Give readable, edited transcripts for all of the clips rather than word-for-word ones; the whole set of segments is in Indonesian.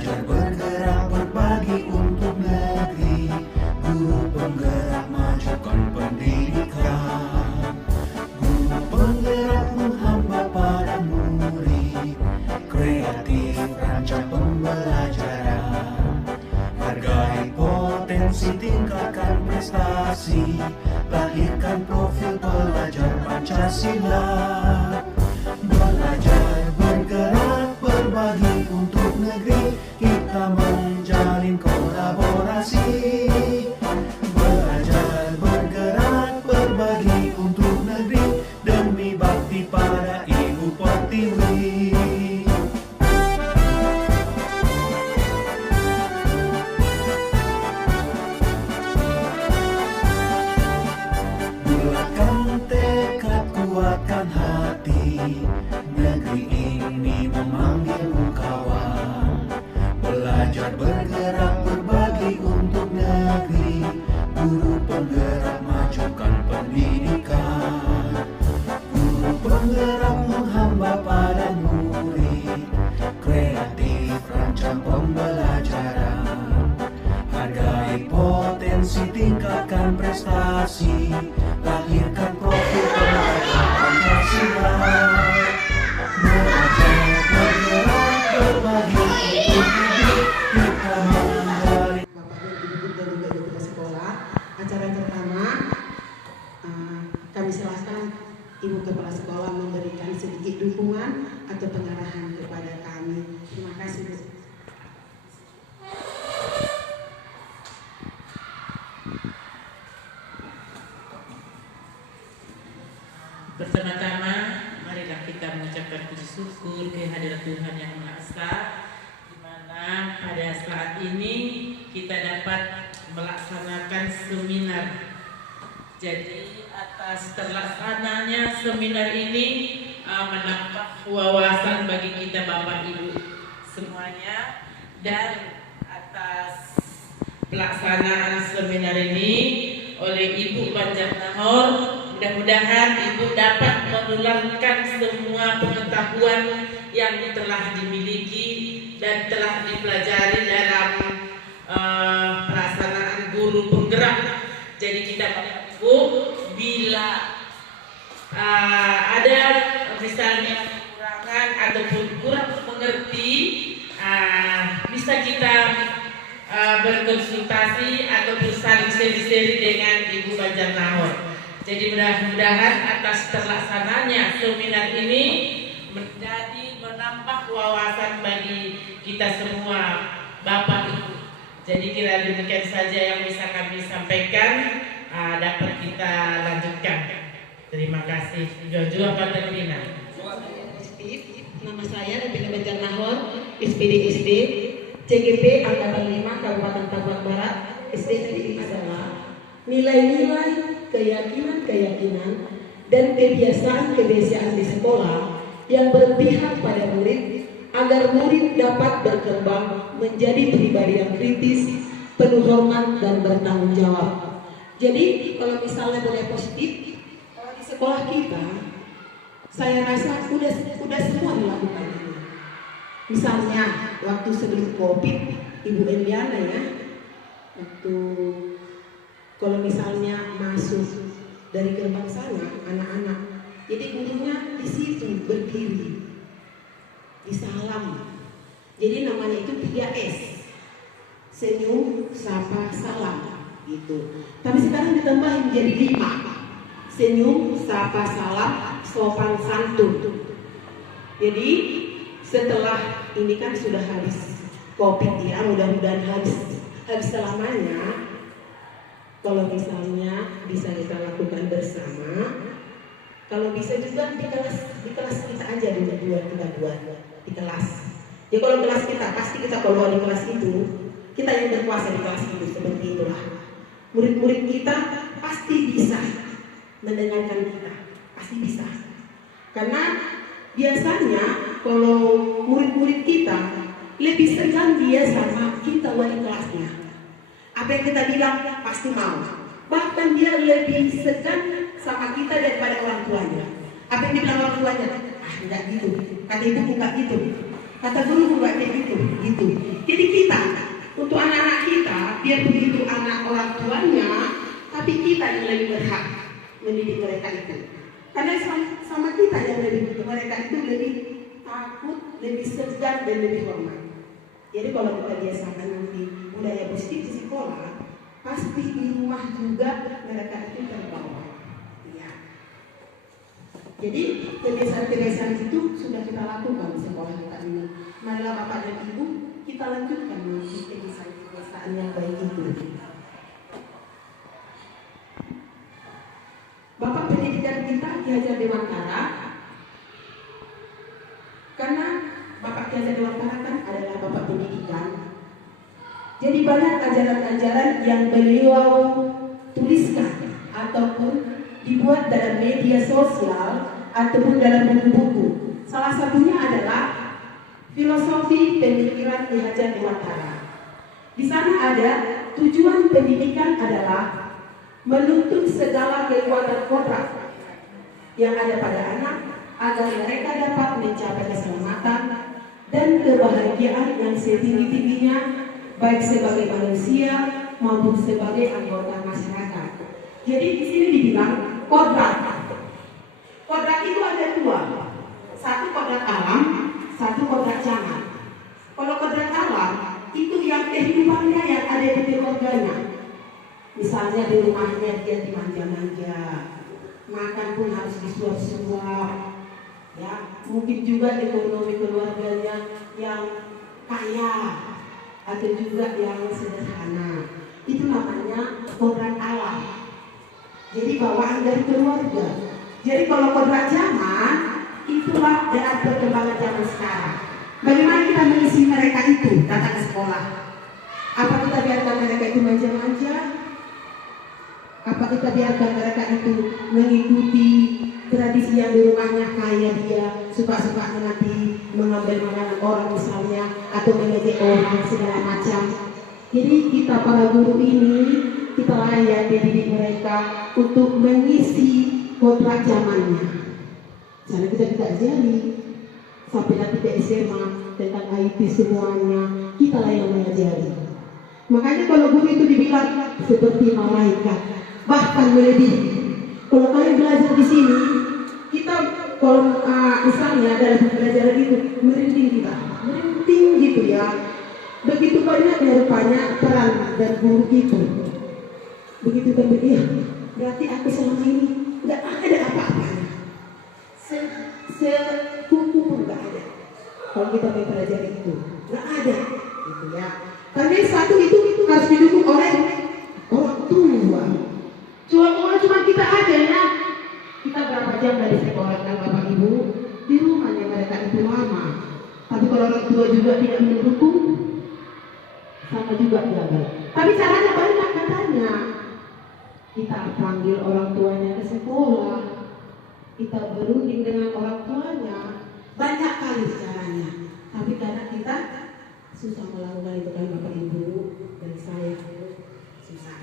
Belajar bergerak berbagi untuk negeri, guru penggerak majukan pendidikan. Guru penggerak menghamba pada murid, kreatif rancang pembelajaran. Hargai potensi, tingkatkan prestasi, lahirkan profil pelajar Pancasila. Belajar bergerak berbagi untuk negeri, kita menjalin kolaborasi. Belajar bergerak berbagi untuk negeri, demi bakti pada Ibu Pertiwi. Bulatkan tekad, kuatkan hati, negeri ini memanggilmu kawan. Belajar bergerak berbagi untuk negeri, guru penggerak majukan pendidikan. Guru penggerak menghamba pada murid, kreatif rancang pembelajaran. Hargai potensi, tingkatkan prestasi, lahirkan profil pelajar Pancasila. Belajar bergerak berbagi untuk negeri, kita menjalin. Bapak dan Ibu dan juga Ibu sekolah, acara yang pertama kami silakan Ibu Kepala Sekolah memberikan sedikit dukungan atau pengarahan kepada kami. Terima kasih, Bu. Pertama-tama, marilah kita mengucapkan puji syukur kehadirat Tuhan Yang Maha Esa, di mana pada saat ini kita dapat melaksanakan seminar. Jadi atas terlaksananya seminar ini menambah wawasan bagi kita Bapak Ibu semuanya, dan atas pelaksanaan seminar ini oleh Ibu Banjarnahor, mudah-mudahan Ibu dapat menularkan semua pengetahuan yang telah dimiliki dan telah dipelajari dalam pelaksanaan guru penggerak. Jadi kita Bapak Ibu, bila ada misalnya kekurangan ataupun kurang mengerti, bisa kita berkonsultasi atau saling seri-seri dengan Ibu Banjarnahor. Jadi mudah-mudahan atas terlaksananya seminar ini menjadi menambah wawasan bagi kita semua Bapak Ibu. Jadi kira demikian saja yang bisa kami sampaikan, dapat kita lanjutkan. Terima kasih. Jojo apa Terina? Nama saya Rebina Banjarnahor, SPD SD, CGP Angkatan 5 Kabupaten Tanggerang Barat. SD ini adalah nilai-nilai, keyakinan-keyakinan, dan kebiasaan-kebiasaan di sekolah yang berpihak pada murid agar murid dapat berkembang menjadi pribadi yang kritis, penuh hormat, dan bertanggung jawab. Jadi kalau misalnya boleh positif, kalau di sekolah kita, saya rasa udah semua dilakukan ini. Misalnya waktu sebelum COVID, Ibu Eliana ya, waktu kalau misalnya masuk dari gerbang sana anak-anak, jadi gurunya di situ berdiri, disalam. Jadi namanya itu 3S, senyum, sapa, salam gitu. Tapi sekarang ditambahin menjadi 5, senyum, sapa, salam, sopan santun. Jadi setelah ini kan sudah habis COVID ya, mudah-mudahan habis selamanya. Kalau misalnya bisa kita lakukan bersama, kalau bisa juga di kelas kita aja kita buat di kelas. Ya kalau kelas kita pasti kita kalau di kelas itu kita yang berkuasa di kelas itu, seperti itulah. Murid-murid kita pasti bisa mendengarkan kita, pasti bisa. Karena biasanya kalau murid-murid kita lebih segan dia sama kita wali kelasnya. Apa yang kita bilang pasti mau. Bahkan dia lebih segan sama kita daripada orang tuanya. Apa yang dibilang orang tuanya? Enggak gitu. Kata ibu enggak gitu. Kata guru enggak kayak gitu. Gitu. Jadi kita yang lebih berhak mendidik mereka itu. Karena sama kita yang lebih, mereka itu lebih takut, lebih segan dan lebih hormat. Jadi kalau kita biasakan nanti budaya positif di sekolah, pasti di rumah juga mereka itu terbawa. Ya. Jadi kebiasaan-kebiasaan itu sudah kita lakukan di sekolah kita ini. Marilah Bapak dan Ibu, kita lanjutkan nanti kebiasaan-kebiasaan yang baik itu. Bapak pendidikan kita Ki Hajar Dewantara, karena Bapak Ki Hajar Dewantara kan adalah Bapak pendidikan. Jadi banyak ajaran-ajaran yang beliau tuliskan ataupun dibuat dalam media sosial ataupun dalam buku-buku. Salah satunya adalah filosofi pemikiran Ki Hajar Dewantara. Di sana ada tujuan pendidikan adalah menuntut segala kekuatan kodrat yang ada pada anak agar mereka dapat mencapai keselamatan dan kebahagiaan yang setinggi-tingginya baik sebagai manusia maupun sebagai anggota masyarakat. Jadi di sini dibilang kodrat. Kodrat itu ada dua, satu kodrat alam, satu kodrat zaman. Kalau kodrat alam itu yang kehidupannya yang ada di keluarganya. Misalnya di rumahnya dia dimanja-manja, makan pun harus disuap-suap, ya. Mungkin juga ekonomi keluarganya yang kaya atau juga yang sederhana. Itu namanya kodrat alam. Jadi bawaan dari keluarga. Jadi kalau kodrat zaman, itulah dalam perkembangan zaman sekarang. Bagaimana kita mengisi mereka itu datang ke sekolah? Apa kita biarkan mereka itu manja-manja? Apa kita biarkan mereka itu mengikuti tradisi yang di rumahnya kaya dia, suka-suka nanti mengambil makanan orang misalnya, atau mengejek orang segala macam. Jadi kita para guru ini, kita layak dididik mereka untuk mengisi kodrat zamannya. Jangan kita ajari sampai nanti ke SMA tentang IT semuanya, kita lah yang mengajari. Makanya kalau guru itu dibilang seperti malaikat, bahkan melebihi. Kalau kalian belajar di sini, kita kalau misalnya dalam pembelajaran itu merinding gitu ya. Begitu banyaknya rupanya peran dan guru itu. Begitu kemudian, berarti aku selama ini nggak ada apa-apanya. Sekuku pun nggak ada. Kalau kita mempelajari itu, nggak ada, gitu ya. Karena satu itu harus didukung oleh orang tua. Cuma kita aja ya. Kita berapa jam dari sekolah kan Bapak Ibu? Di rumahnya mereka itu lama. Tapi kalau orang tua juga tidak mendukung, sama juga gagal. Tapi caranya banyak katanya. Kita panggil orang tuanya ke sekolah, kita berunding dengan orang tuanya, banyak kali caranya. Tapi karena kita susah melakukan itu kan Bapak Ibu dan saya susah.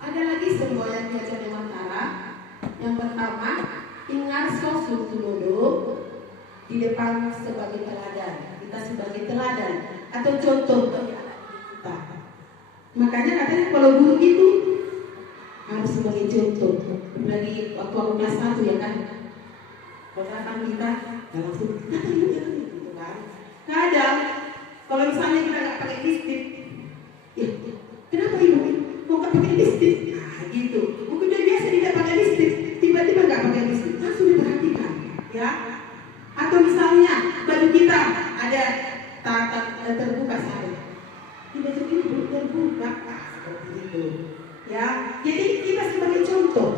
Ada lagi sebuah yang diajar Dewantara. Yang pertama, Ingarso Sutulodo di depan sebagai teladan. Kita sebagai teladan atau contoh bagi anak kita. Makanya katanya kalau guru itu harus sebagai contoh. Lagi waktu aku kelas 1 ya kan. Kalau datang kita langsung gitu kan. Kadang kalau misalnya kita nggak pakai listrik, ya kenapa ibu? Kok nggak pakai listrik? Nah gitu. Mungkin dia biasa tidak pakai listrik, tiba-tiba nggak pakai listrik, langsung diperhatikan, ya. Atau misalnya baju kita ada terbuka saja, tiba-tiba ini belum terbuka, seperti itu, ya. Jadi kita sebagai contoh.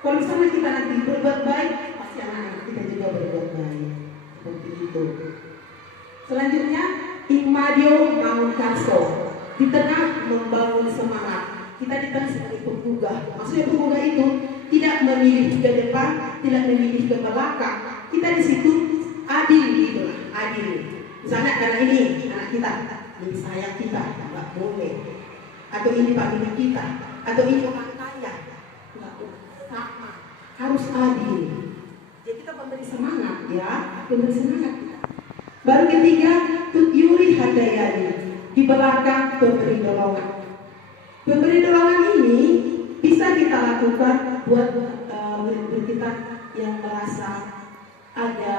Kalau misalnya kita nanti berbuat baik, pasti anak-anak kita juga berbuat baik, seperti itu. Selanjutnya, Ingmadio Mangunkarso di tengah membangun semangat. Kita di tengah sebagai penggugah. Maksudnya penggugah itu tidak memilih ke depan, tidak memilih ke belakang. Kita di situ adil gitu lah, adil. Misalnya karena ini anak kita, ini sayang kita, nggak boleh. Atau ini pak ini kita, atau ini orang kaya, nggak boleh. Sama, harus adil. Jadi kita memberi semangat ya, memberi semangat. Baru ketiga, Yuri Handayani di belakang pemberi dorongan. Pemberi dorongan ini bisa kita lakukan buat murid-murid kita yang merasa ada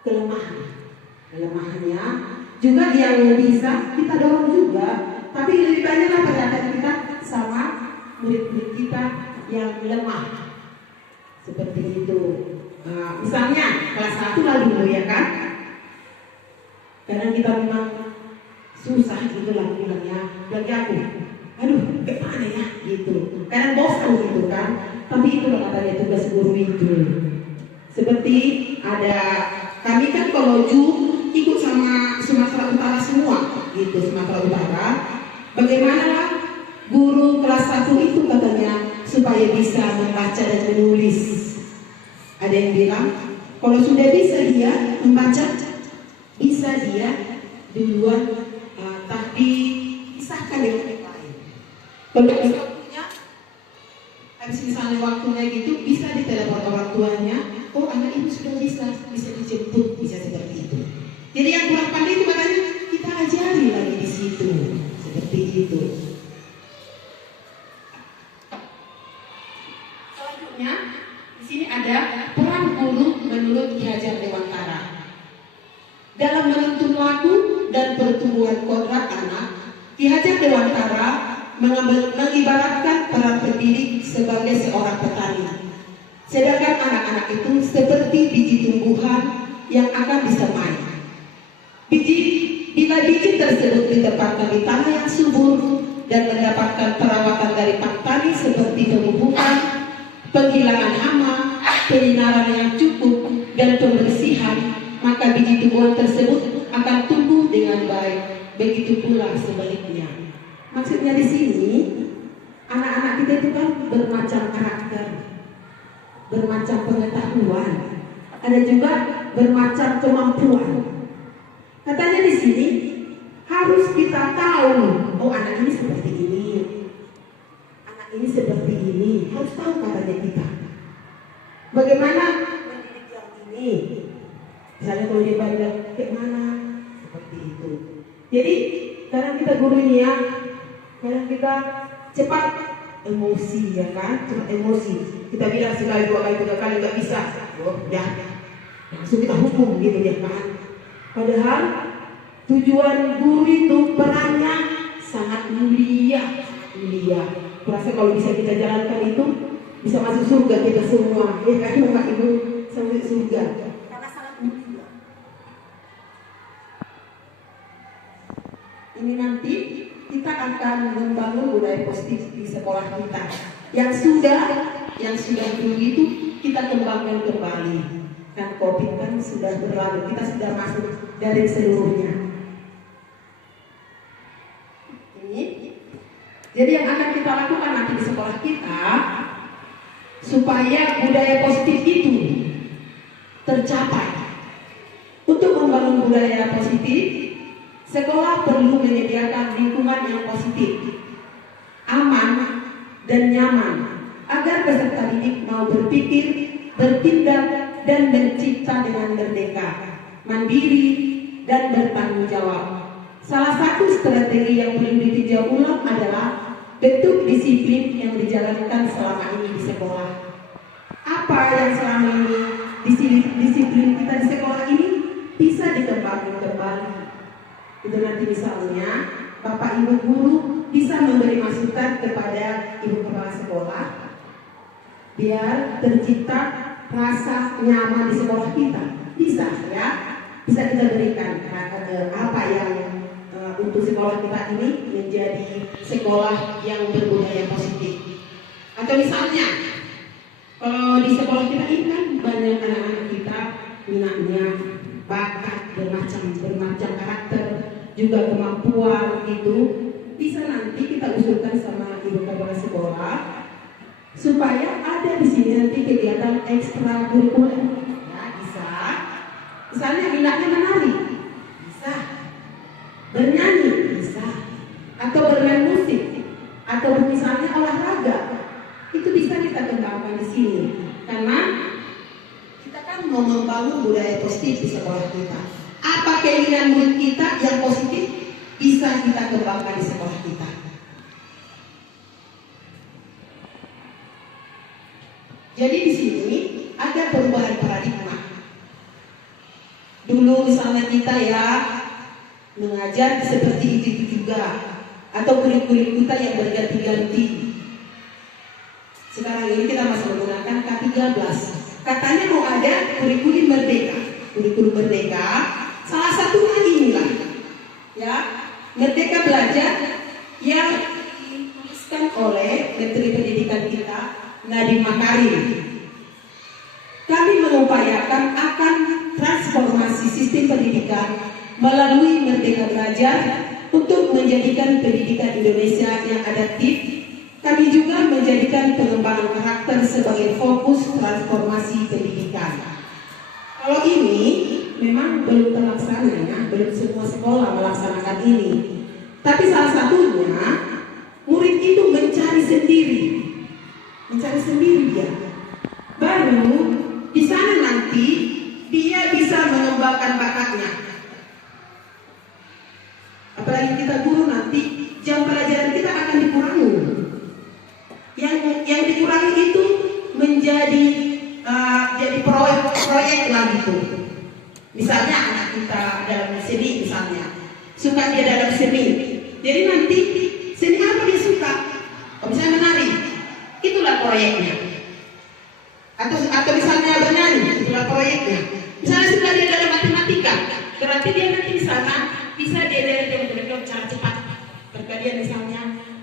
kelemahannya. Juga yang bisa kita dorong juga, tapi lebih banyaklah perhatian kita sama murid-murid kita yang lemah. Seperti itu. Misalnya kelas 1 lah dulu ya kan. Kadang kita memang susah gitu lah bilangnya, bagi aku, aduh gimana ya gitu. Kadang bosan gitu kan. Tapi itu loh katanya tugas guru itu. Seperti ada kami kan kalau ikut sama Sumatera Utara semua gitu, Sumatera Utara. Bagaimana guru kelas 1 itu katanya supaya bisa membaca dan menulis. Ada yang bilang kalau sudah bisa dia membaca, bisa dia duluan tapi pisahkan dengan yang lain. Kalau waktunya habis misalnya waktunya gitu bisa ditelepon orang tuanya, oh anak ibu sudah bisa dijemput, bisa seperti itu. Jadi yang kurang pandai itu makanya kita ajari lagi di situ, seperti itu. Selanjutnya di sini ada peran guru menurut Ki Hajar Dewantara. Dalam menuntun laku dan pertumbuhan kodrat anak, Ki Hajar Dewantara mengibaratkan peran pendidik sebagai seorang petani. Sedangkan anak-anak itu seperti biji tumbuhan yang akan disemai. Bila biji tersebut ditempatkan di tanah yang subur dan mendapatkan perawatan dari petani seperti pemupukan, penghilangan hama, penyinaran yang cukup, dan pembersihan, maka biji tumbuhan tersebut akan tumbuh dengan baik. Begitu pula sebaliknya. Maksudnya di sini, anak-anak kita itu kan bermacam karakter, bermacam pengetahuan, ada juga bermacam kemampuan. Katanya di sini harus kita tahu, oh anak ini seperti ini, anak ini seperti ini, harus tahu katanya kita. Bagaimana mendidik yang ini? Misalnya kalau dia belajar kayak mana, seperti itu. Jadi kadang kita guru ini ya, kadang kita cepat emosi ya kan, cepat emosi. Kita bilang sekali, 2 kali, 3 kali nggak bisa, oh ya, langsung kita hukum gitu ya kan. Padahal tujuan guru itu perannya sangat mulia, mulia. Kurasa kalau bisa kita jalankan itu bisa masuk surga kita semua, ya kan Bapak Ibu, sampai surga. Karena sangat mulia. Ini nanti kita akan membangun budaya positif di sekolah kita. Yang sudah dulu itu kita kembangkan kembali. Kan COVID kan sudah berlalu, kita sudah masuk dari seluruhnya. Ini, jadi yang akan kita lakukan nanti di sekolah kita supaya budaya positif itu tercapai. Untuk membangun budaya positif, sekolah perlu menyediakan lingkungan yang positif, aman dan nyaman, agar peserta didik mau berpikir, bertindak, dan mencipta dengan merdeka, mandiri, dan bertanggung jawab. Salah satu strategi yang perlu ditinjau ulang adalah bentuk disiplin yang dijalankan selama ini di sekolah. Apa yang selama ini disiplin kita di sekolah ini bisa dikembangkan kembali. Itu nanti misalnya Bapak Ibu guru bisa memberi masukan kepada Ibu Kepala Sekolah biar tercipta rasa nyaman di sekolah kita. Bisa ya, bisa kita berikan apa yang untuk sekolah kita ini menjadi sekolah yang berbudaya positif. Atau misalnya kalau di sekolah kita ini kan banyak anak-anak kita minatnya bakat bermacam karakter, juga kemampuan itu bisa nanti kita usulkan sama Ibu Kepala Sekolah supaya ada di sini nanti kegiatan ekstrakurikuler. Ya, bisa. Misalnya minatnya menari, bisa. Bernyanyi, bisa. Atau bermain musik, atau misalnya olahraga. Itu bisa kita kembangkan di sini. Karena kita kan mau membangun budaya positif di sekolah kita. Apa keinginan murid kita yang positif bisa kita kembangkan di sekolah kita. misalnya kita ya mengajar seperti itu juga, atau kurikulum kita yang berganti-ganti. Sekarang ini kita masih menggunakan K13. Katanya mau ada kurikulum merdeka. Kurikulum merdeka, salah satunya inilah, ya, Merdeka Belajar yang dituliskan oleh Menteri Pendidikan kita, Nadiem Makarim. Kami mengupayakan akan transformasi sistem pendidikan melalui Merdeka Belajar untuk menjadikan pendidikan Indonesia yang adaptif. Kami juga menjadikan pengembangan karakter sebagai fokus transformasi pendidikan. Kalau ini memang belum terlaksana ya, belum semua sekolah melaksanakan ini. Tapi salah satunya murid itu mencari sendiri dia. Baru di sana nanti dia bisa mengembangkan bakatnya. Apalagi kita guru nanti jam pelajaran kita akan dikurangi. Yang dikurangi itu menjadi jadi proyek lagi tuh. Misalnya anak kita dalam seni misalnya, suka dia dalam seni. Jadi nanti seni apa dia suka? Kalau misalnya menari, itulah proyeknya. Atau misalnya bernyanyi, itulah proyeknya. Misalnya suka dia dalam matematika, berarti dia nanti di sana bisa diajarin teman-teman cara cepat perkalian misalnya,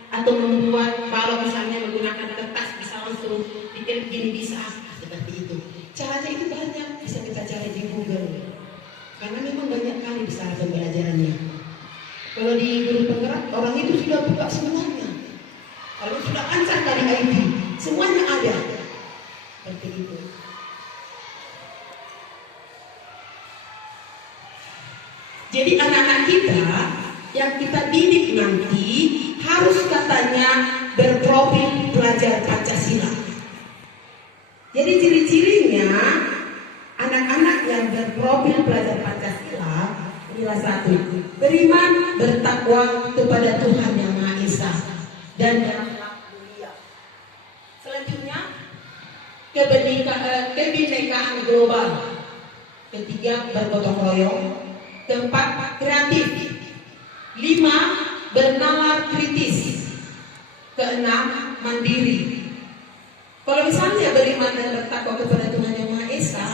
atau membuat balok misalnya menggunakan kertas bisa langsung bikin begini bisa seperti itu. Caranya itu banyak, bisa kita cari di Google. Karena memang banyak kali bisa pembelajarannya. Kalau di guru penggerak orang itu sudah buka semuanya. Kalau sudah ansar dari IT, semuanya ada. Seperti itu. Jadi anak-anak kita yang kita didik nanti harus katanya berprofil belajar Pancasila. Jadi ciri-cirinya anak-anak yang berprofil belajar Pancasila inilah satu, beriman, bertakwa kepada Tuhan Yang Maha Esa dan berakhlak mulia. Selanjutnya kebinekaan global. Ketiga, bergotong royong. Keempat, kreatif. 5, bernalar kritis. Keenam, mandiri. Kalau misalnya beriman dan bertakwa kepada Tuhan Yang Maha Esa,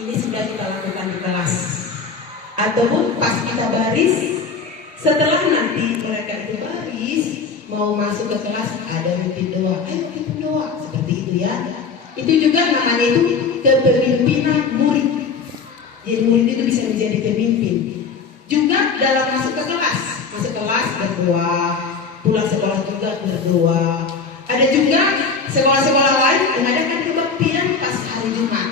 ini sudah kita lakukan di kelas. Ataupun pas kita baris, setelah nanti mereka itu baris, mau masuk ke kelas, ada mimpin doa. Ayo mimpin doa, seperti itu ya. Itu juga namanya itu kepemimpinan murid. Jadi murid itu bisa menjadi pemimpin. Juga dalam masuk kelas berdoa, pulang sekolah juga berdoa. Ada juga sekolah-sekolah lain mengadakan kebaktian pas hari Jumat.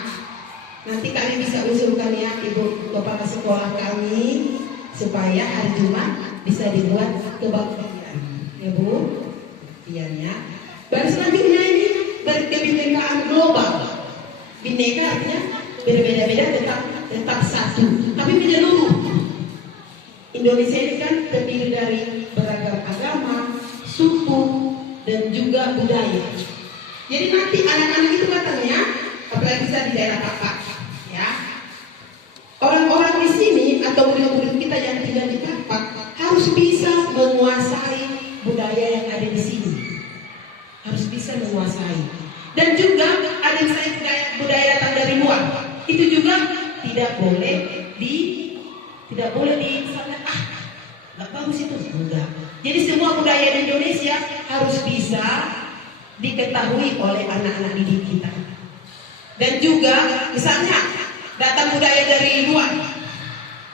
Nanti kami bisa usulkan ya ibu kepala sekolah kami supaya hari Jumat bisa dibuat kebaktian. Ya Bu, kebaktiannya. Baru selanjutnya ini berkebinekaan global. Bineka artinya berbeda-beda tetap satu, tapi menyeluruh. Indonesia ini kan terdiri dari beragam agama, suku, dan juga budaya. Jadi nanti anak-anak itu katanya, apalagi bisa di daerah Kakak, ya, orang-orang di sini atau murid-murid kita yang tinggal di Kakak harus bisa menguasai budaya yang ada di sini, harus bisa menguasai. Dan juga ada misalnya budaya datang dari luar, itu juga tidak boleh misalnya nggak bagus itu, enggak. Jadi semua budaya di Indonesia harus bisa diketahui oleh anak-anak didik kita. Dan juga misalnya datang budaya dari luar,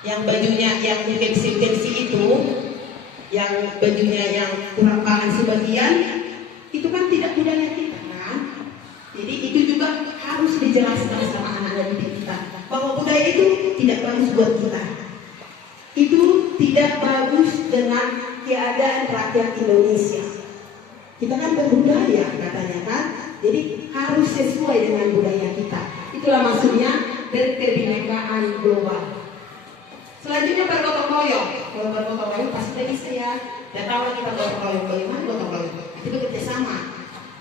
yang bajunya yang gengsi itu, yang bajunya yang kurang paham sebagian, itu kan tidak budaya kita kan. Jadi itu juga harus dijelaskan sama anak-anak didik kita bahwa budaya itu tidak bagus buat kita. Itu tidak bagus dengan keadaan rakyat Indonesia. Kita kan berbudaya katanya kan, jadi harus sesuai dengan budaya kita. Itulah maksudnya berkebinekaan global. Selanjutnya bergotong royong. Kalau bergotong royong pasti bisa ya. Dan tahu kita gotong royong, bagaimana gotong royong? Itu bekerja sama.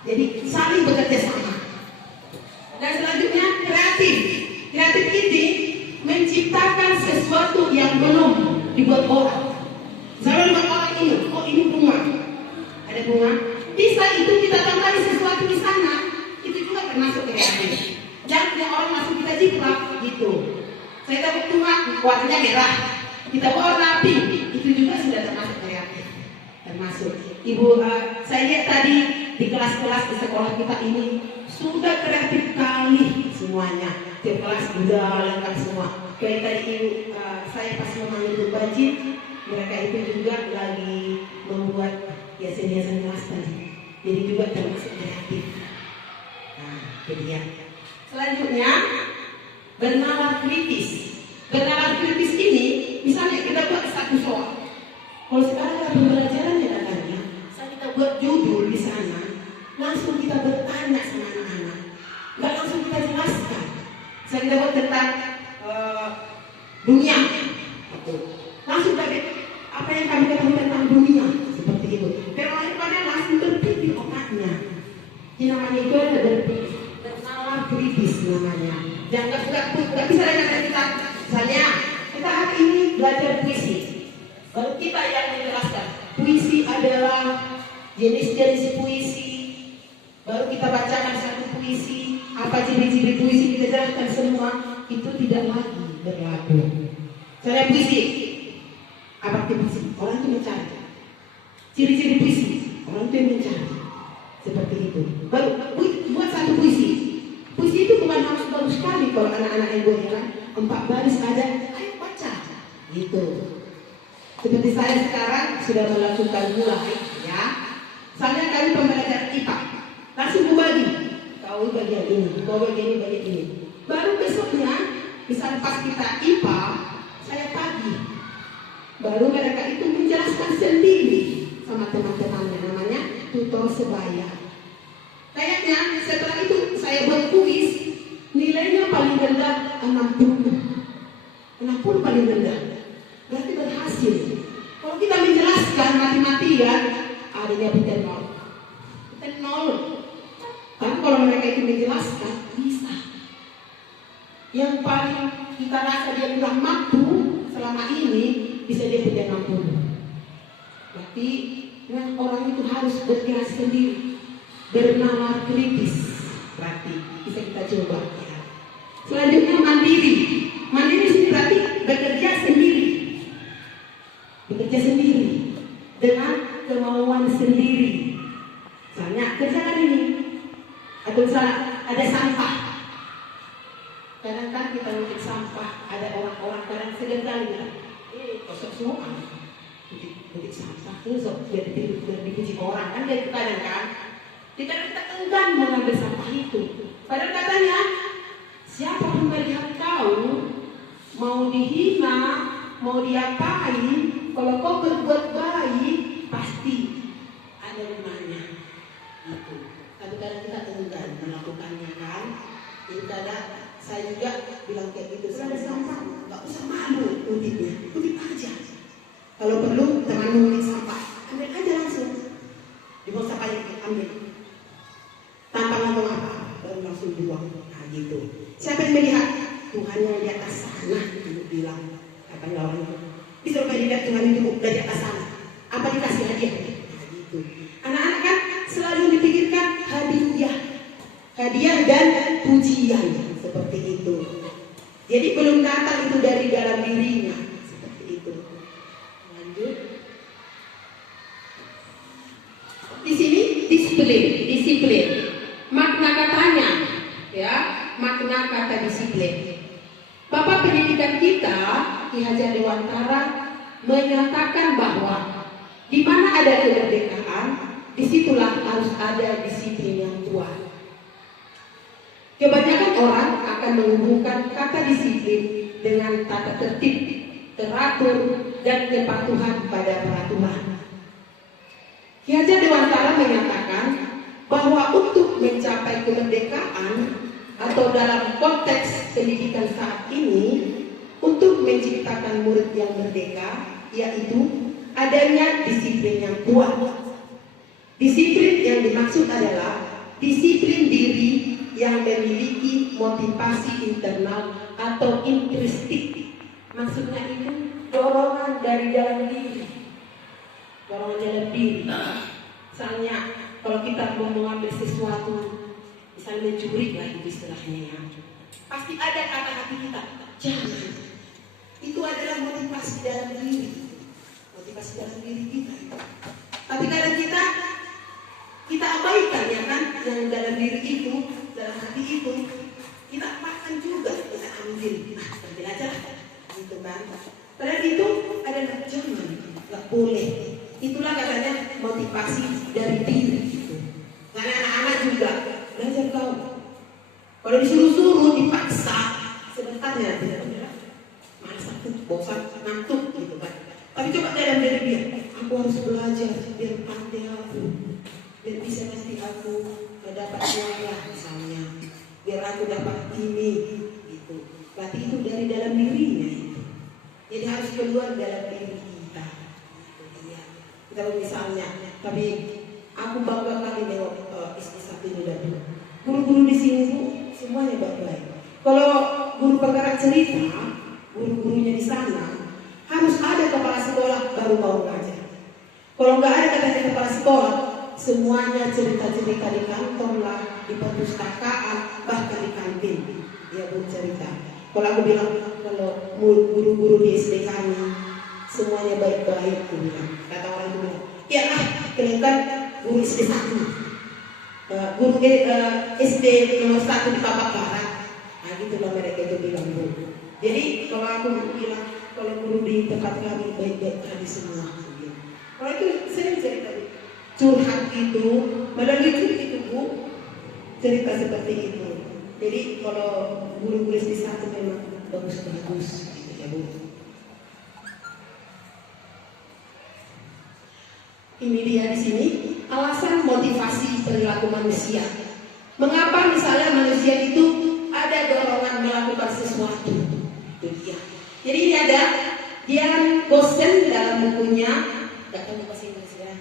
Jadi saling bekerja sama. Dan selanjutnya kreatif. Kreatif ini menciptakan sesuatu yang belum dibuat orang. Misalnya buat orang ini, oh ini bunga, ada bunga. Bisa itu kita tambahin sesuatu di sana, itu juga termasuk kreatif. Jangan punya orang masuk kita jiplak gitu. Saya dapat bunga warnanya merah, kita warna pink, itu juga sudah termasuk kreatif. Termasuk. Ibu, saya lihat tadi di kelas-kelas di sekolah kita ini sudah kreatif kali semuanya. Tiap kelas sudah lengkap semua. Kayak tadi ibu, saya pas memanggil budget, mereka itu juga lagi membuat hiasan-hiasan kelas tadi. Jadi juga termasuk kreatif. Nah, itu dia. Selanjutnya, bernalar kritis. Bernalar kritis ini, misalnya kita buat satu soal. Kalau sekarang ada pembelajaran ya katanya, kita buat judul di sana, langsung kita bertanya sama anak-anak, nggak langsung kita jelaskan. Kita buat tentang dunia, gitu. Langsung dari apa yang kami ketahui tentang dunia, seperti itu. Pero pada langsung berpikir otaknya. Ini namanya itu ada bernalar kritis namanya. Jangan nggak bisa dengan kita. Misalnya kita hari ini belajar puisi, baru kita yang menjelaskan. Puisi adalah jenis-jenis puisi. Baru kita bacakan satu puisi, apa ciri-ciri puisi kita jelaskan semua. Itu tidak lagi berlaku. Saya puisi, apa itu puisi? Orang itu mencari. Ciri-ciri puisi, orang itu yang mencari. Seperti itu. Baru buat satu puisi. Puisi itu bukan harus bagus sekali kalau anak-anak yang buat kan. 4 baris ada, ayo baca. Gitu. Seperti saya sekarang sudah melakukan mulai, ya. Misalnya kami pembelajaran IPA, langsung berbagi. Kau bagian ini, kau bagian ini, bagian ini. Baru besoknya, misal pas kita IPA, saya pagi. Baru mereka itu menjelaskan sendiri sama teman-temannya, namanya tutor sebaya. Kayaknya setelah itu saya buat kuis, nilainya paling rendah 60. 60 paling rendah. Berarti berhasil. Kalau kita menjelaskan mati-matian, adanya bintang 0. Bintang 0. Tapi kalau mereka itu menjelaskan, bisa. Yang paling kita rasa dia bilang mampu selama ini, bisa dia punya 60. Berarti orang itu harus bergerak sendiri, bernalar kritis. Berarti bisa kita coba. Ya. Selanjutnya mandiri. Mandiri sini berarti bekerja sendiri. Bekerja sendiri dengan kemauan sendiri. Misalnya kerjakan ini, atau misalnya ada sampah. Kadang-kadang kita ngecek sampah, ada orang-orang kadang segan-segan bilang, kosong semua, ngecek sampah itu biar dipuji orang kan dia kadang kan. Kadang kita enggan mengambil sampah itu. Padahal katanya, siapa pun melihat kau mau dihina, mau diapain, kalau kau berbuat baik pasti ada rumahnya. Itu. Tapi kadang kita enggan melakukannya kan. Jadi kadang saya juga bilang kayak gitu. Sudah ada sampah, nggak usah malu kutipnya, kutip aja. Kalau perlu temanmu ngulik sampah, ambil aja langsung. Di bawah sampah ambil. Tanpa ngomong apa, baru langsung buang. Nah gitu. Siapa yang melihat? Tuhan yang di atas sana, ibu bilang. Katanya orang itu. Bisa lupa dilihat Tuhan itu dari atas sana. Apa dikasih hadiah? Nah gitu. Anak-anak kan selalu dipikirkan hadiah. Hadiah dan pujian. Seperti itu. Jadi belum datang itu dari dalam dirinya. Seperti itu. Lanjut. Di sini disiplin. Makna katanya, ya, makna kata disiplin. Bapak pendidikan kita, Ki Hajar Dewantara, menyatakan bahwa di mana ada kemerdekaan, disitulah harus ada disiplin yang kuat. Kebanyakan orang akan menghubungkan kata disiplin dengan tata tertib, teratur, dan kepatuhan pada peraturan. Ki Hajar Dewantara menyatakan bahwa untuk mencapai kemerdekaan atau dalam konteks pendidikan saat ini, untuk menciptakan murid yang merdeka, yaitu adanya disiplin yang kuat. Disiplin yang dimaksud adalah disiplin diri yang memiliki motivasi internal atau intristik. Maksudnya itu dorongan dari dalam diri. Dorongan dalam diri. Misalnya kalau kita mau mengambil sesuatu, misalnya mencuri lah itu istilahnya ya. Pasti ada kata hati kita, jangan. Itu adalah motivasi dalam diri. Motivasi dalam diri kita. Tapi kadang kita abaikan ya kan, yang dalam diri itu, dalam hati itu, kita makan juga, kita ambil, ambil aja lah, gitu kan. Padahal itu adalah jangan, nggak boleh. Itulah katanya motivasi dari diri gitu. Karena anak-anak juga belajar kau. Kalau disuruh-suruh, dipaksa, sebentar ya tidak malas aku, bosan, ngantuk gitu kan. Tapi coba dalam diri dia, aku harus belajar biar pandai aku, biar bisa nanti aku dapat juara misalnya, biar aku dapat ini gitu. Berarti itu dari dalam dirinya itu. Jadi harus keluar dalam diri kita. Kita misalnya, tapi aku bangga kali nengok istri satu ini dan guru-guru di sini bu, semuanya baik-baik. Kalau guru penggerak cerita, guru-gurunya di sana harus ada kepala sekolah baru mau ngajar. Kalau nggak ada katanya kepala sekolah, semuanya cerita-cerita di kantor lah, di perpustakaan, bahkan di kantin. Dia bercerita. Kalau aku bilang kalau guru-guru di SD kami semuanya baik-baik, aku bilang. Kata orang itu bilang, ya kelihatan guru SD 1, guru SD nomor 1 di Papak Barat. Nah gitulah mereka itu bilang bu. Jadi kalau aku bilang kalau guru di tempat kami baik-baik tadi semua. Kalau itu sering cerita curhat itu, melalui curhat itu bu, cerita seperti itu. Jadi kalau guru-guru di satu memang bagus-bagus gitu ya bu. Ini dia di sini alasan motivasi perilaku manusia. Mengapa misalnya manusia itu ada dorongan melakukan sesuatu? Itu dia. Jadi ini ada Dian Gosen dalam bukunya, nggak tahu bahasa Inggris ya.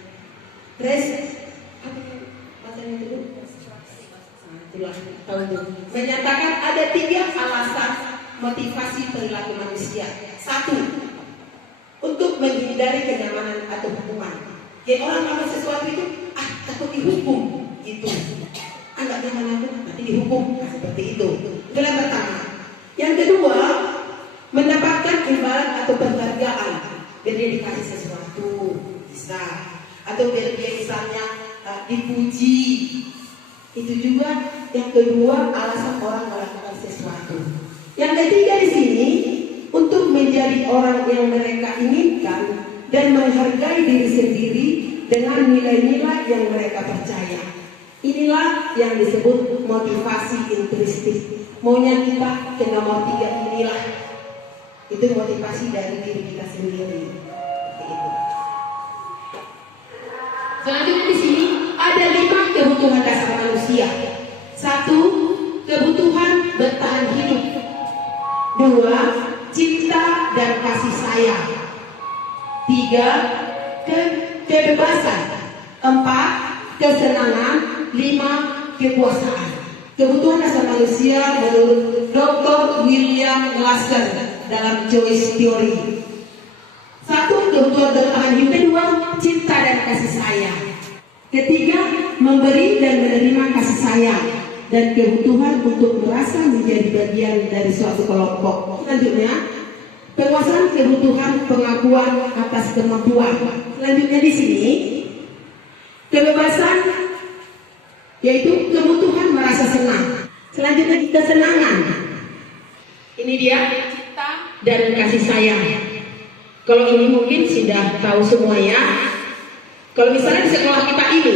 Bahasanya dulu. Tahu itu. Menyatakan ada 3 alasan motivasi perilaku manusia. 1, untuk menghindari kenyamanan atau hukuman. Jadi orang melakukan sesuatu itu takut dihukum gitu. Nggak nyaman aku nanti dihukum. Nah, seperti itu. Itu yang pertama. Yang kedua, mendapatkan imbalan atau penghargaan. Biar dia dikasih sesuatu, bisa. Atau biar dia misalnya dipuji. Itu juga yang kedua alasan orang melakukan sesuatu. Yang ketiga di sini untuk menjadi orang yang mereka inginkan dan menghargai diri sendiri dengan nilai-nilai yang mereka percaya. Inilah yang disebut motivasi intristik. Maunya kita ke nomor 3 inilah. Itu motivasi dari diri kita sendiri. Selanjutnya di sini ada 5 kebutuhan dasar manusia. 1, kebutuhan bertahan hidup. 2, cinta dan kasih sayang. 3, kebebasan. 4, kesenangan. 5, kekuasaan. Kebutuhan dasar manusia menurut Dr. William Glasser dalam Joyce Theory. 1, kebutuhan bertahan hidup. 2, cinta dan kasih sayang. 3, memberi dan menerima kasih sayang. Dan kebutuhan untuk merasa menjadi bagian dari suatu kelompok. Selanjutnya, penguasaan kebutuhan pengakuan atas kemampuan. Selanjutnya di sini, kebebasan yaitu kebutuhan merasa senang. Selanjutnya kesenangan. Ini dia cinta dan kasih sayang. Kalau ini mungkin sudah tahu semua ya. Kalau misalnya di sekolah kita ini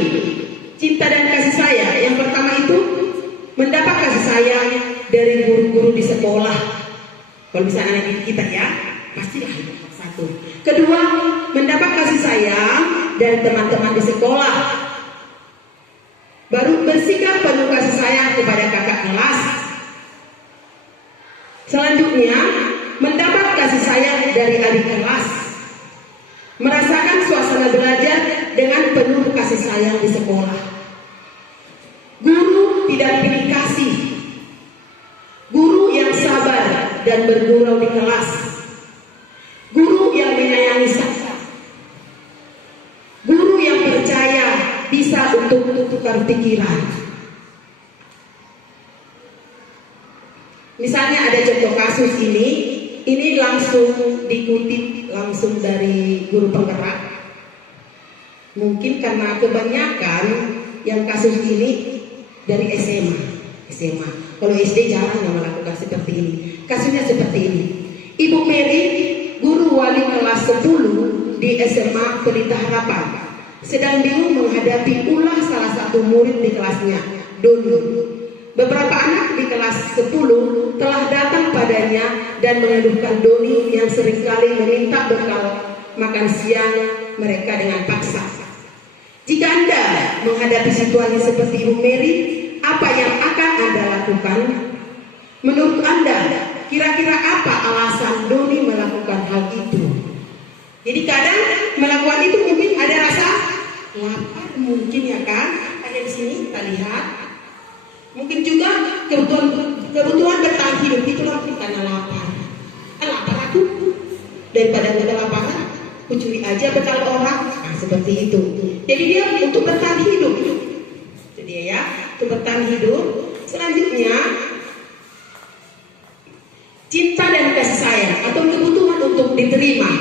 cinta dan kasih sayang, yang pertama itu mendapat kasih sayang dari guru-guru di sekolah. Kalau misalnya anak kita ya, pastilah itu 1. Kedua, mendapat kasih sayang dari teman-teman di sekolah. Baru bersikap penuh kasih sayang kepada kakak kelas. Selanjutnya, mendapat kasih sayang dari adik kelas. Merasakan suasana belajar dengan penuh kasih sayang di sekolah. Guru tidak pilih kasih. Guru yang sabar bertukar pikiran. Misalnya ada contoh kasus ini langsung dikutip langsung dari guru penggerak. Mungkin karena kebanyakan yang kasus ini dari SMA. Kalau SD jarang yang melakukan seperti ini. Kasusnya seperti ini. Ibu Mary, guru wali kelas 10 di SMA Pelita Harapan, sedang bingung menghadapi ulah salah satu murid di kelasnya, Doni. Beberapa anak di kelas 10 telah datang padanya dan mengeduhkan Doni yang seringkali meminta bekal makan siang mereka dengan paksa. Jika Anda menghadapi situasi seperti Ibu Mary, apa yang akan Anda lakukan? Menurut Anda, kira-kira apa alasan Doni melakukan hal itu? Jadi kadang melakukan itu mungkin ada rasa lapar, mungkin ya kan? Ada di sini kita lihat. Mungkin juga kebutuhan bertahan hidup itulah karena lapar. Lapar aku daripada nggak ada lapangan, aku curi aja bekal orang. Nah, seperti itu. Jadi dia untuk bertahan hidup. Itu dia ya, untuk bertahan hidup. Selanjutnya cinta dan kasih sayang atau kebutuhan untuk diterima.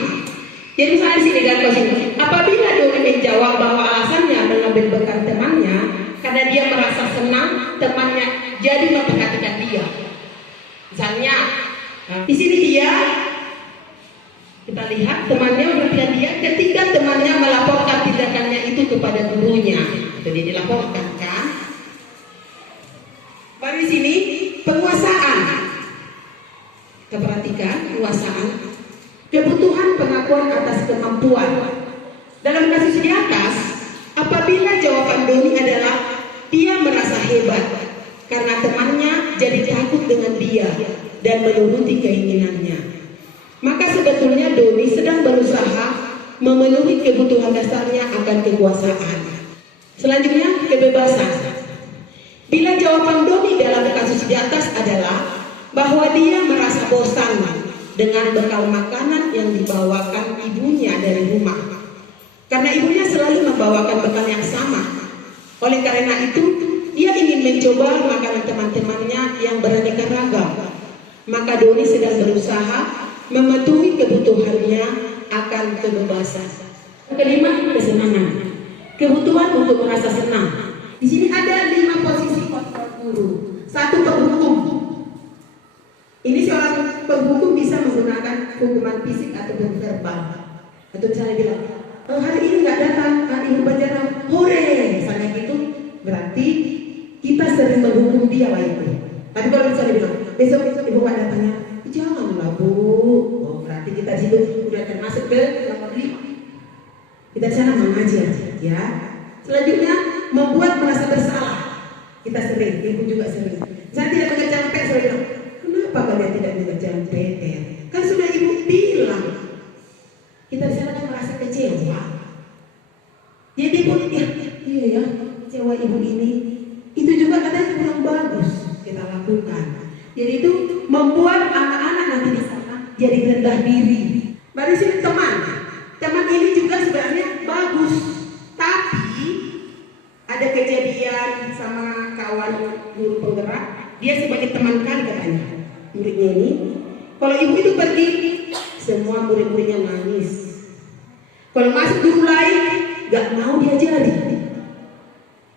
Jadi misalnya sini dan posisi. Apabila Doni menjawab bahwa alasannya mengambil bekal temannya karena dia merasa senang temannya jadi memperhatikan dia. Misalnya di sini dia kita lihat temannya memperhatikan dia ketika temannya melaporkan tindakannya itu kepada gurunya. Jadi dilaporkan kan. Baru di sini penguasaan. Kita perhatikan penguasaan. Kebutuhan pengakuan atas kemampuan. Dalam kasus di atas, apabila jawaban Doni adalah dia merasa hebat karena temannya jadi takut dengan dia dan menuruti keinginannya, maka sebetulnya Doni sedang berusaha memenuhi kebutuhan dasarnya akan kekuasaan. Selanjutnya, kebebasan. Bila jawaban Doni dalam kasus di atas adalah bahwa dia merasa bosan dengan bekal makanan yang dibawakan ibunya dari rumah, karena ibunya selalu membawakan bekal yang sama. Oleh karena itu, dia ingin mencoba makanan teman-temannya yang beraneka ragam. Maka Doni sedang berusaha memenuhi kebutuhannya akan kebebasan. Kelima, kesenangan. Kebutuhan untuk merasa senang. Di sini ada 5 posisi guru. 1, penghukum. Ini seorang penghukum bisa menggunakan hukuman fisik atau verbal. Atau misalnya bilang, hari ini nggak datang, ibu Banjarnegara, hore, misalnya gitu, berarti kita sering menghukum dia lah itu. Tapi kalau misalnya bilang, besok ibu nggak datangnya, janganlah bu, oh, berarti kita di situ udah termasuk ke nomor 5. Kita di sana mengajar, ya. Selanjutnya, membuat merasa bersalah. Kita sering, ibu juga sering. Saya tidak mengejar pers, saya bilang, kenapa kalian tidak mengejar PR? Kan sudah ibu bilang. Kita di sana kan merasa kecewa. Jadi pun iya ya, kecewa ibu ini. Itu juga katanya kurang bagus kita lakukan. Jadi itu membuat anak-anak nanti di sana jadi rendah diri. Baru sini teman ini juga sebenarnya bagus, tapi ada kejadian sama kawan guru penggerak. Dia sebagai teman kan katanya muridnya ini. Kalau ibu itu pergi, semua murid-muridnya nangis. Kalau masuk guru lain, gak mau diajari.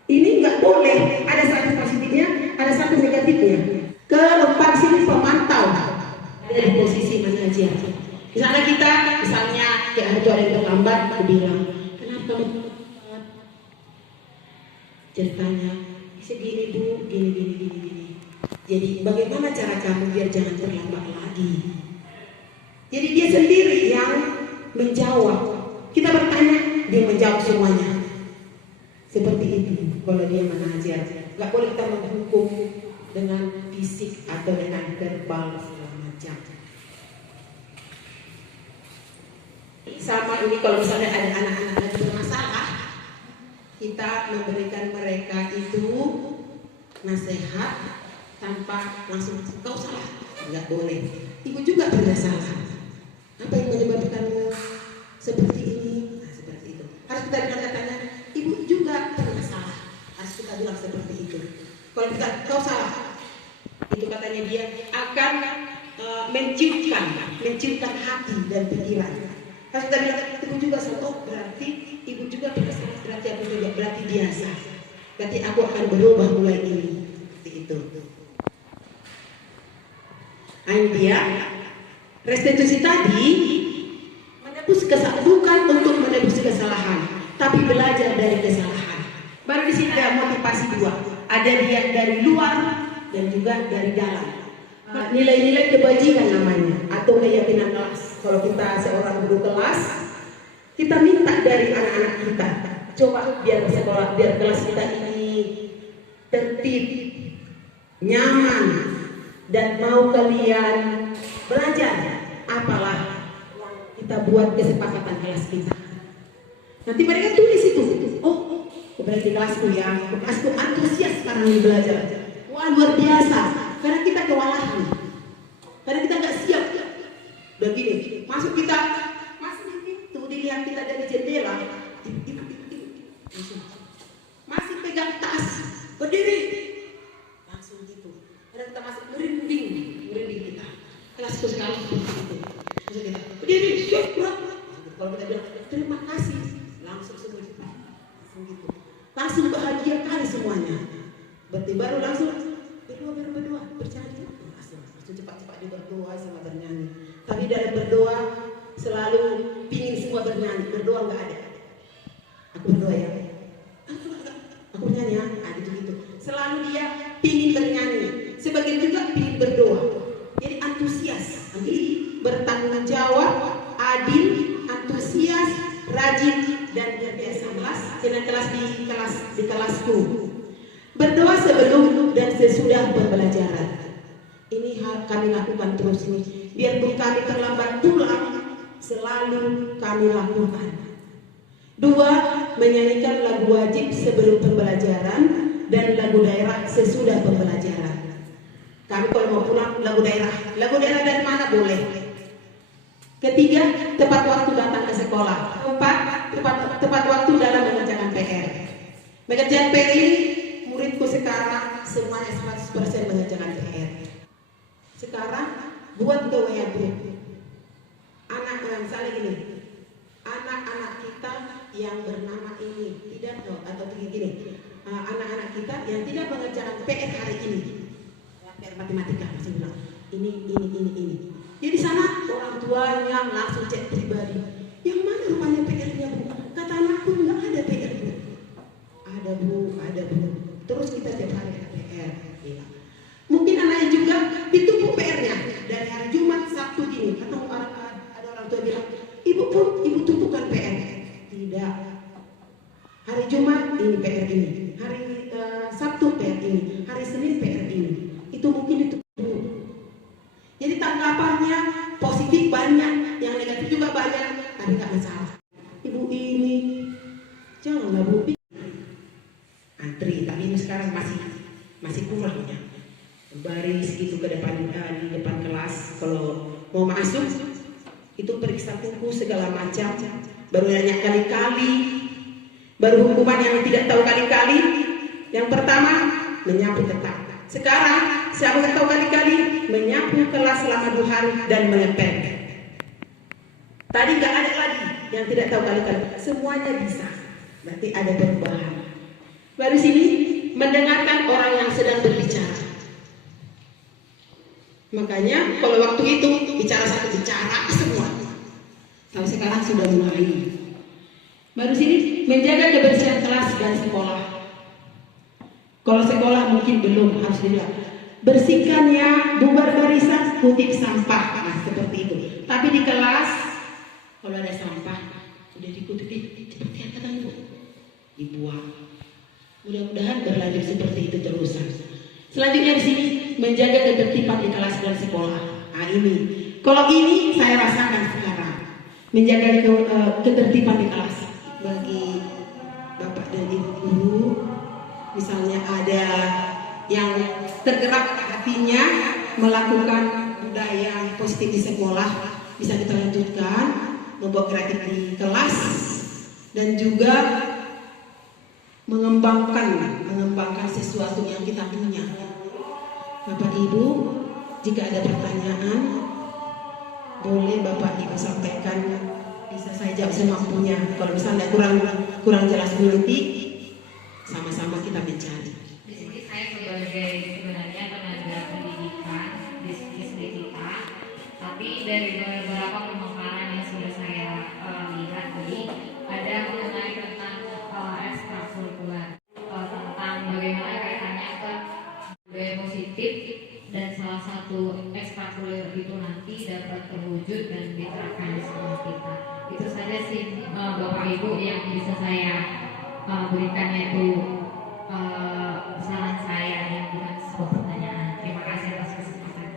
Ini gak boleh. Ada satu positifnya, ada satu negatifnya. Keempat sini pemantau. Ada di posisi mana aja. Misalnya kita, ada yang terlambat, aku bilang, kenapa lambat? Ceritanya, segini bu, gini. Jadi bagaimana cara kamu biar jangan terlambat lagi? Jadi dia sendiri yang menjawab. Kita bertanya, dia menjawab semuanya. Seperti itu kalau dia mengajar. Gak boleh kita menghukum dengan fisik atau dengan verbal segala macam. Sama ini kalau misalnya ada anak-anak lagi bermasalah, kita memberikan mereka itu nasihat tanpa langsung kau salah. Gak boleh. Ibu juga pernah salah. Apa yang menyebabkan seperti ini? Nah, seperti itu. Harus kita tanya, ibu juga pernah salah. Harus kita bukan, kau salah. Itu katanya dia akan menciumkan hati dan pikiran. Kalau kita bilang ibu juga salah, oh berarti ibu juga tidak salah, berarti aku juga berarti biasa. Berarti aku akan berubah mulai ini. Seperti itu. Nah, dia restitusi tadi menebus kesalahan, bukan untuk menebus kesalahan, tapi belajar dari kesalahan. Baru di sini ada motivasi dua, ada yang dari luar dan juga dari dalam. Nilai-nilai kebajikan namanya atau keyakinan kelas. Kalau kita seorang guru kelas, kita minta dari anak-anak kita, coba biar sekolah, biar kelas kita ini tertib, nyaman, dan mau kalian belajar, apalah kita buat kesepakatan kelas kita. Nanti mereka tulis itu, oh berarti kelasku ya, kelasku antusias sekarang ini belajar. Wah luar biasa, karena kita kewalahan, karena kita nggak siap. Udah gini, masuk kita, masuk di pintu, dilihat kita dari jendela, masih pegang tas, berdiri, langsung gitu. Karena kita masuk merinding kita. Kelasku sekarang seperti itu. Masuk kita, berdiri, syukur. Kalau kita bilang terima kasih, langsung semua gitu. Langsung bahagia kali semuanya. Berarti baru langsung berdoa, bercanda. Langsung cepat-cepat dia berdoa sama bernyanyi. Tapi dalam berdoa selalu pingin semua bernyanyi. Berdoa nggak ada. Aku berdoa ya. Aku bernyanyi ya. Ada gitu. Selalu dia pingin bernyanyi. Sebagian juga pingin berdoa. Jadi antusias, bertanggung jawab, adil, antusias, rajin dan biasa kelas. Dengan kelas di kelasku. Berdoa sebelum dan sesudah pembelajaran. Ini hal kami lakukan terus ini. Biarpun kami terlambat pulang, selalu kami lakukan. 2. Menyanyikan lagu wajib sebelum pembelajaran dan lagu daerah sesudah pembelajaran. Kami kalau mau pulang lagu daerah dari mana boleh. 3. Tepat waktu datang ke sekolah. 4. Tepat waktu dalam mengerjakan PR. Mengerjakan PR ini muridku sekarang semuanya 100% mengerjakan PR. Sekarang buat ke WA group. Misalnya gini, anak-anak kita yang bernama ini tidak tahu atau gini, anak-anak kita yang tidak mengerjakan PR hari ini, PR matematika, masih bilang ini. Jadi sana orang tuanya langsung cek pribadi, yang mana rupanya PR-nya bu? Kata anakku nggak ada PR bu. Ada bu. Terus kita tiap hari ada PR. Mungkin anaknya juga ditumpuk PR-nya dari hari Jumat, Sabtu gini. Atau ada orang tua bilang, ibu tumpukan PR. Tidak. Hari Jumat ini PR ini, hari Sabtu PR ini, hari Senin PR ini. Itu mungkin ditumpuk. Jadi tanggapannya positif banyak, yang negatif juga banyak, tapi nggak masalah. Ibu ini janganlah bu. Antri, tapi ini sekarang masih kurangnya. Baris gitu ke depan di depan kelas. Kalau mau masuk itu periksa kuku segala macam. Baru nanya kali-kali. Baru hukuman yang tidak tahu kali-kali. Yang pertama menyapu tetap. Sekarang siapa yang tahu kali-kali menyapu kelas selama 2 hari dan mengepel. Tadi nggak ada lagi yang tidak tahu kali-kali. Semuanya bisa. Berarti ada perubahan. Baru sini mendengarkan orang yang sedang berbicara. Makanya kalau waktu itu bicara semua. Tapi sekarang sudah mulai. Baru sini menjaga kebersihan kelas dan sekolah. Kalau sekolah mungkin belum, harus dibilang bersihkannya, bubar barisan, kutip sampah, nah, seperti itu. Tapi di kelas kalau ada sampah udah dikutip, seperti yang kata ibu, dibuang. Mudah-mudahan berlanjut seperti itu terus. Selanjutnya di sini menjaga ketertiban di kelas dan sekolah. Nah ini, kalau ini saya rasakan sekarang menjaga ketertiban di kelas bagi bapak dan ibu guru. Misalnya ada yang tergerak hatinya melakukan budaya positif di sekolah, bisa kita lanjutkan membuat kreatif di kelas dan juga mengembangkan menumpangkan sesuatu yang kita punya. Bapak Ibu, jika ada pertanyaan, boleh Bapak Ibu sampaikan, bisa saya jawab semampunya. Kalau misalnya kurang jelas nanti, sama-sama kita mencari. Di sini saya sebagai sebenarnya tenaga pendidikan di siswi kita, tapi dari beberapa pemaparan yang sudah saya lihat tadi, ada mengenai tentang ekstrakurikuler, tentang bagaimana kaitannya ke budaya positif, dan salah satu ekstrakurikuler itu nanti dapat terwujud dan diterapkan di sekolah kita. Itu saja sih Bapak Ibu yang bisa saya berikan, yaitu saran saya yang bukan sebuah pertanyaan. Terima kasih atas kesempatan.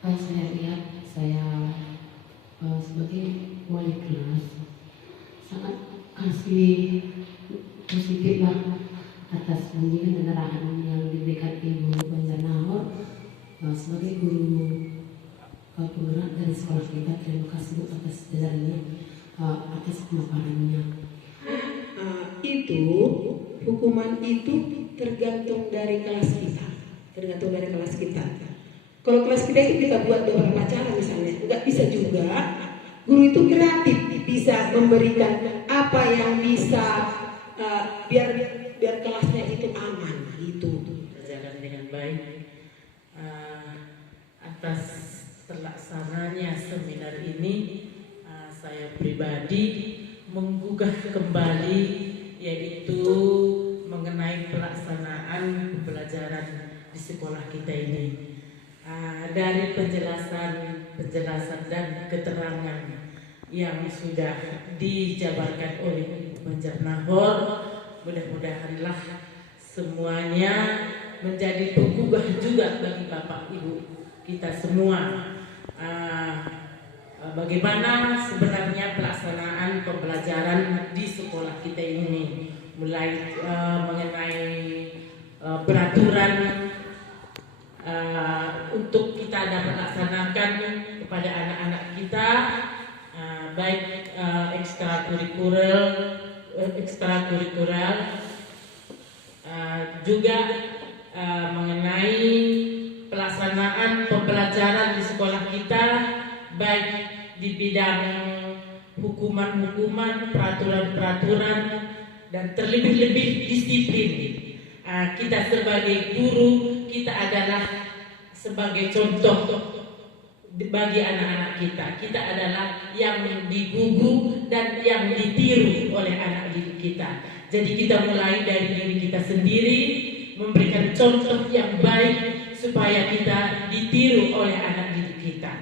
Kalau saya lihat, saya sebagai wali kelas sangat kasih positif lah atas bimbingan dan arahan yang diberikan Ibu Banjarnahor sebagai guru penggerak dari sekolah kita. Terima kasih Bu atas jajarannya, atas pemaparannya. Itu hukuman itu tergantung dari kelas kita, Kalau kelas kita itu kita buat beberapa cara, misalnya nggak bisa juga. Guru itu kreatif, bisa memberikan apa yang bisa biar kelasnya itu aman gitu. Berjalan dengan baik. Atas terlaksananya seminar ini, saya pribadi menggugah kembali, yaitu mengenai pelaksanaan pembelajaran di sekolah kita ini. Dari penjelasan dan keterangan yang sudah dijabarkan oleh Banjarnahor, mudah-mudahanlah semuanya menjadi penggugah juga bagi Bapak Ibu kita semua. Bagaimana sebenarnya pelaksanaan pembelajaran di sekolah kita ini, mulai mengenai peraturan untuk kita dapat laksanakan kepada anak-anak kita, baik ekstrakurikuler, juga mengenai pelaksanaan pembelajaran di sekolah kita, baik di bidang hukuman-hukuman, peraturan-peraturan, dan terlebih-lebih disiplin. Kita sebagai guru, kita adalah sebagai contoh bagi anak-anak kita. Kita adalah yang digugu dan yang ditiru oleh anak didik kita. Jadi kita mulai dari diri kita sendiri, memberikan contoh yang baik supaya kita ditiru oleh anak didik kita.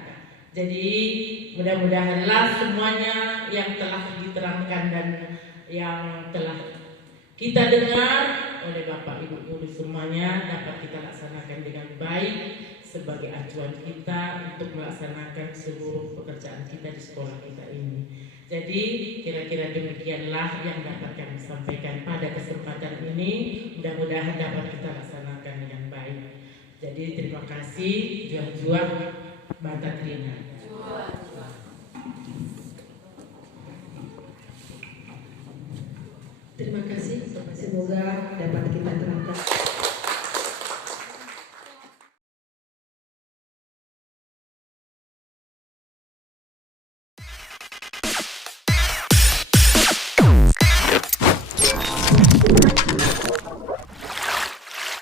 Jadi mudah-mudahanlah semuanya yang telah diterangkan dan yang telah kita dengar oleh Bapak Ibu guru semuanya dapat kita laksanakan dengan baik sebagai acuan kita untuk melaksanakan seluruh pekerjaan kita di sekolah kita ini. Jadi kira-kira demikianlah yang dapat kami sampaikan pada kesempatan ini. Mudah-mudahan dapat kita laksanakan dengan baik. Jadi terima kasih, juang-juang Banta Trina. Terima kasih, semoga dapat kita terangkan.